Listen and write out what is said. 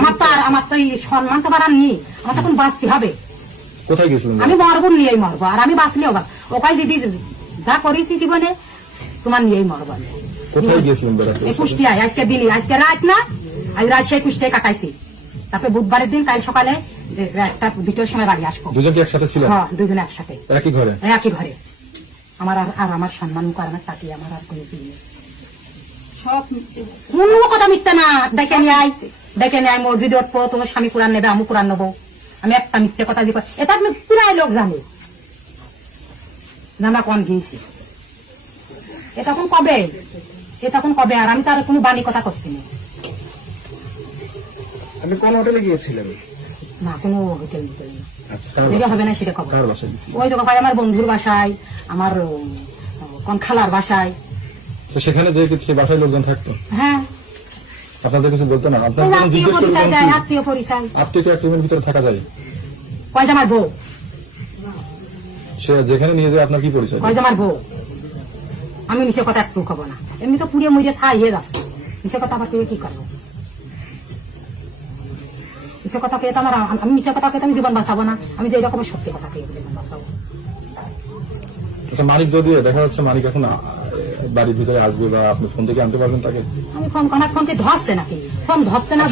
আমার আর আমার তো সম্মান তো বাড়ান নি আমার তখন বাঁচতে হবে? কোথায় আমি মরবো নিয়েই মরবো আর আমি বাঁচলেও বাঁচ ওকাই দিদি যা করেছি জীবনে তোমার নিয়েই মরবো আমি। কোথায় এই কুষ্টিয়ায় আজকে দিলি আজকে রাত না আজ রাত সেই কুষ্টিয়ায় কাটাইছি। তারপরে বুধবারের দিন কাল সকালে একটা দুটোর সময় বাড়ি আসব। দুজন কি একসাথে ছিলেন? হ্যাঁ দুজনে একসাথে। একই ঘরে? একই ঘরে। আমার আর আর আমার সম্মান করে আমার তাকিয়ে আমার আর কোনো সব কোনো কথা মিথ্যা না ডেকে নিয়ে আয়। ডেকে নিয়ে মসজিদে উঠবো তোমার স্বামী কোরআন নেবে আমি কোরআন নেব। আমি একটা মিথ্যে কথা কর- এটা আমি পুরাই লোক জানি। আমরা কোন গিয়েছি? এ তখন কবে? এ তখন কবে? আর আমি তার কোনো বাণী কথা করছি না। আপনি কোন হোটেলে গিয়েছিলেন? না কোনো হোটেল আচ্ছা যেটা হবে না সেটা খবর। ওই তো আমার বন্ধুর বাসায় আমার কোন খালার বাসায়। তো সেখানে যে সে বাসায় লোকজন থাকতো? হ্যাঁ আপনাদের কিছু বলতো না আপনার আত্মীয় পরিচয়? আত্মীয় কি এক রুমের ভিতরে থাকা যায়। আমার বউ? সে যেখানে নিয়ে যায় আপনার কি পরিচয়? আমার বউ? আমি নিচে কথা একটু খাব না। এমনি তো পুড়িয়ে মুড়িয়ে ছাই হয়ে যাচ্ছে। নিচে কথা আবার কি করব? মিশে কথা পেয়ে তো আমার আমি মিশে কথা পেয়ে আমি জীবন বাঁচাবো না। আমি যে এরকম সত্যি কথা পেয়ে জীবন বাঁচাবো আচ্ছা মানিক যদি দেখা যাচ্ছে মানিক এখন বাড়ির ভিতরে আসবে বা আপনি ফোন থেকে আনতে পারবেন তাকে? আমি ফোন আমার ফোনকে ধরছে নাকি? ফোন ধরছে না